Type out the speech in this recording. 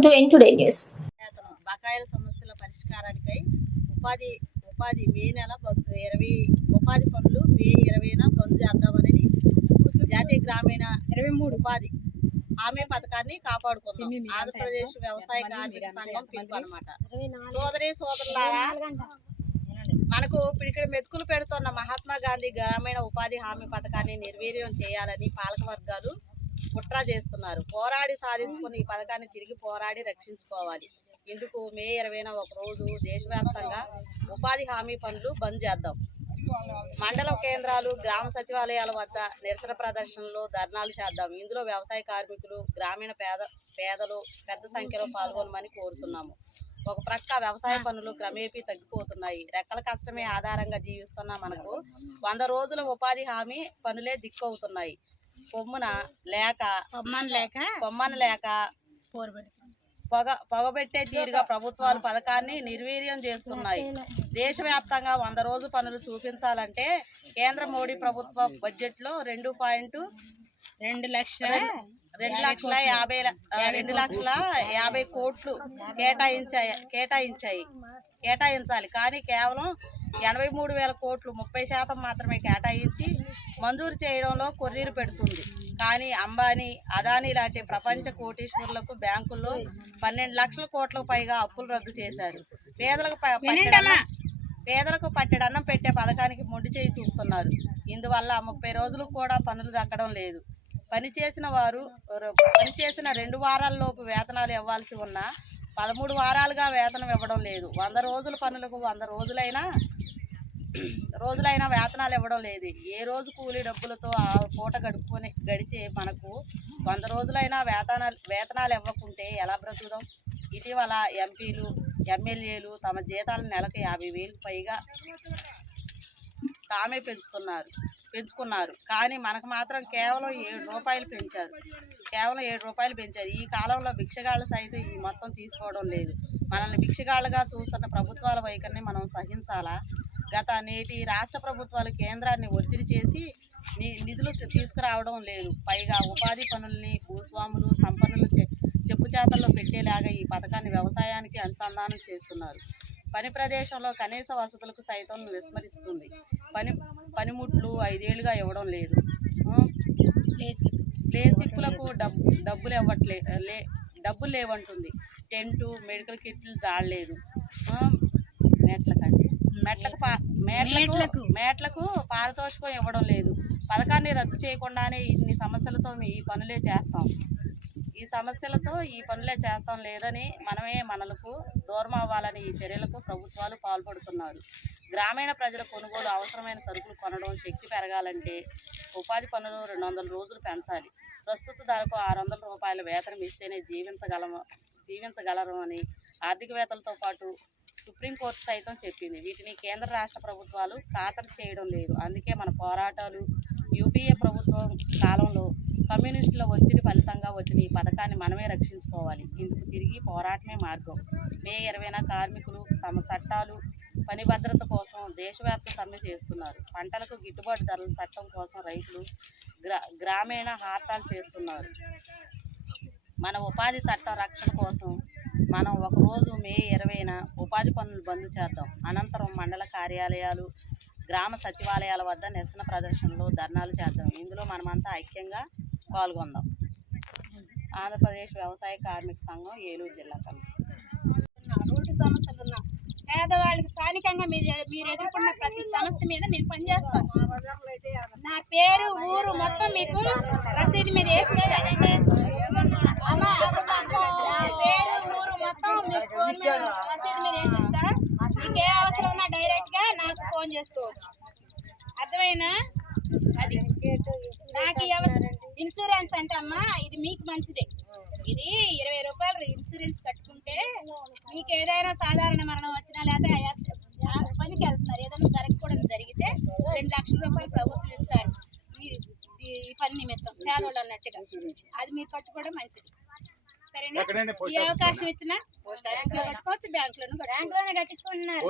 Welcome to N today news బకాయిల సమస్యల పరిష్కారానికై ఉపాధి ఉపాధి మే నెల ఇరవై ఉపాధి పనులు మే ఇరవైన బంద్ చేద్దామని జాతీయ గ్రామీణ ఇరవై మూడు. ఉపాధి హామీ పథకాన్ని కాపాడుకుందాం. ఆంధ్రప్రదేశ్ వ్యవసాయ కార్మిక సంఘం పిలుపు అనమాట సోదరి సోదరులారా మనకు ఇక్కడ మెతుకులు పెడుతున్న మహాత్మా గాంధీ గ్రామీణ ఉపాధి హామీ పథకాన్ని నిర్వీర్యం చేయాలని పాలక వర్గాలు కుట్ర చేస్తున్నారు. పోరాడి సాధించుకుని ఈ పథకాన్ని తిరిగి పోరాడి రక్షించుకోవాలి. ఇందుకు మే ఇరవైన ఒక రోజు దేశవ్యాప్తంగా ఉపాధి హామీ పనులు బంద్ చేద్దాం. మండల కేంద్రాలు గ్రామ సచివాలయాల వద్ద నిరసన ప్రదర్శనలు ధర్నాలు చేద్దాం. ఇందులో వ్యవసాయ కార్మికులు గ్రామీణ పేద పేదలు పెద్ద సంఖ్యలో పాల్గొనమని కోరుతున్నాము. ఒక ప్రక్క వ్యవసాయ పనులు క్రమేపీ తగ్గిపోతున్నాయి. రెక్కల కష్టమే ఆధారంగా జీవిస్తున్న మనకు వంద రోజుల ఉపాధి హామీ పనులే దిక్కవుతున్నాయి కొమ్మున లేక లేక లేక పొగ పొగబెట్టే తీరుగా ప్రభుత్వాలు పథకాన్ని నిర్వీర్యం చేస్తున్నాయి. దేశవ్యాప్తంగా వంద రోజు పనులు చూపించాలంటే కేంద్ర మోడీ ప్రభుత్వ బడ్జెట్లో రెండు పాయింట్ రెండు లక్షల రెండు లక్షల యాభై రెండు లక్షల యాభై కోట్లు కేటాయించాయి కేటాయించాయి. కేటాయించాలి. కానీ కేవలం ఎనభై మూడు వేల కోట్లు ముప్పై శాతం మాత్రమే కేటాయించి మంజూరు చేయడంలో కొర్రీలు పెడుతుంది. కానీ అంబానీ అదానీ లాంటి ప్రపంచ కోటీశ్వరులకు బ్యాంకుల్లో పన్నెండు లక్షల కోట్లకు పైగా అప్పులు రద్దు చేశారు. పేదలకు పేదలకు పట్టెడన్నం పెట్టే పథకానికి మొండి చేయి చూపుతున్నారు. ఇందువల్ల ముప్పై రోజులు కూడా పనులు దక్కడం లేదు. పనిచేసిన వారు పనిచేసిన రెండు వారాల్లోపు వేతనాలు ఇవ్వాల్సి ఉన్నా పదమూడు వారాలుగా వేతనం ఇవ్వడం లేదు. వంద రోజుల పనులకు వంద రోజులైనా రోజులైనా వేతనాలు ఇవ్వడం లేదు. ఏ రోజు కూలీ డబ్బులతో ఆ పూట గడుపుకొని గడిచే మనకు వంద రోజులైనా వేతనాలు వేతనాలు ఇవ్వకుంటే ఎలా బ్రతుకుదాం? ఇటీవల ఎంపీలు ఎమ్మెల్యేలు తమ జీతాలు నెలకు యాభై వేలకు పైగా తామే పెంచుకున్నారు పెంచుకున్నారు. కానీ మనకు మాత్రం కేవలం ఏడు రూపాయలు పెంచారు. కేవలం ఏడు రూపాయలు పెంచారు. ఈ కాలంలో భిక్షగాళ్ళ సైతం ఈ మొత్తం తీసుకోవడం లేదు. మనల్ని భిక్షగాళ్ళుగా చూస్తున్న ప్రభుత్వాల వైఖరిని మనం సహించాలా? గత నేటి రాష్ట్ర ప్రభుత్వాలు కేంద్రాన్ని ఒత్తిడి చేసి ని- నిధులు తీసుకురావడం లేదు. పైగా ఉపాధి పనుల్ని భూస్వాములు సంపన్నులు చె- చెప్పుచేతల్లో పెట్టేలాగా ఈ పథకాన్ని వ్యవసాయానికి అనుసంధానం చేస్తున్నారు. పని ప్రదేశంలో కనీస వసతులకు సైతం విస్మరిస్తుంది. పని పనిముట్లు ఐదేళ్ళుగా ఇవ్వడం లేదు. ప్లేసిప్పులకు డబ్బు డబ్బులు ఇవ్వట్లే లే డబ్బులు లేవంటుంది. టెంటు మెడికల్ కిట్లు జాడలేదు. ఉం, మెట్లకండి మెట్లకు పా మేట్లకు మేట్లకు. పారితోషికం ఇవ్వడం లేదు. పథకాన్ని రద్దు చేయకుండానే ఇన్ని సమస్యలతో ఈ పనులే చేస్తాం. సమస్యలతో ఈ పనులే చేస్తాం లేదని మనమే మనలకు దూరం అవ్వాలని ఈ చర్యలకు ప్రభుత్వాలు పాల్పడుతున్నారు. గ్రామీణ ప్రజల కొనుగోలు అవసరమైన సరుకులు కొనడం శక్తి పెరగాలంటే ఉపాధి పనులు రెండు వందల రోజులు పెంచాలి. ప్రస్తుత ధరకు ఆరు వందల రూపాయల వేతనం ఇస్తేనే జీవించగలము జీవించగలరు అని ఆర్థికవేత్తలతో పాటు సుప్రీంకోర్టు సైతం చెప్పింది. వీటిని కేంద్ర రాష్ట్ర ప్రభుత్వాలు ఖాతరు చేయడం లేదు. అందుకే మన పోరాటాలు యూపీఏ ప్రభుత్వం కాలంలో కమ్యూనిస్టుల ఒత్తిడి ఫలితంగా వచ్చిన ఈ పథకాన్ని మనమే రక్షించుకోవాలి. ఇందుకు తిరిగి పోరాటమే మార్గం. మే ఇరవైన కార్మికులు తమ చట్టాలు పని భద్రత కోసం దేశవ్యాప్త సమ్మె చేస్తున్నారు. పంటలకు గిట్టుబాటు ధరల చట్టం కోసం రైతులు గ్రా గ్రామీణ హార్తాలు చేస్తున్నారు. మన ఉపాధి చట్టం రక్షణ కోసం మనం ఒకరోజు మే ఇరవైన ఉపాధి పనులు బంద్ చేద్దాం. అనంతరం మండల కార్యాలయాలు గ్రామ సచివాలయాల వద్ద నిరసన ప్రదర్శనలు ధర్నాలు చేద్దాం. ఇందులో మనమంతా ఐక్యంగా పాల్గొందాం. ఆంధ్రప్రదేశ్ వ్యవసాయ కార్మిక సంఘం ఏలూరు జిల్లా కమిటీ. రోడ్డు సమస్యలు ఉన్నా పేదవాళ్ళకి స్థానికంగా మీరు మీరు ఎదుర్కొన్న ప్రతి సమస్య మీద నేను పనిచేస్తాను నా పేరు ఊరు మొత్తం మీకు రసీదు మీద వేసి నా పేరు ఊరు మొత్తం మీకు ఫోన్ మీద రసీదు మీద వేసిస్తా. మీకు ఏ అవసరం ఉన్నా డైరెక్ట్గా నాకు ఫోన్ చేసుకోవచ్చు. అర్థమైనా? అది. నాకు ఈ అవసరం ఇన్సూరెన్స్ అంటే అమ్మా ఇది మీకు మంచిదే. ఇది ఇరవై రూపాయలు ఇన్సూరెన్స్ కట్టుకుంటే మీకు ఏదైనా సాధారణ మరణం వచ్చినా ఆ పనికి వెళ్తున్నారు. ఏదైనా జరగకూడదు జరిగితే రెండు లక్షల రూపాయలు ప్రభుత్వం ఇస్తారు. ఈ పని నిమిత్తం పేదోళ్ళు అన్నట్టుగా. అది మీరు కట్టుకోవడం మంచిది. సరేనా? ఈ అవకాశం ఇచ్చిన పోస్ట్ ఆఫీస్లో కట్టుకోవచ్చు బ్యాంక్ లోను బ్యాంక్లోనే కట్టించుకుంటున్నారు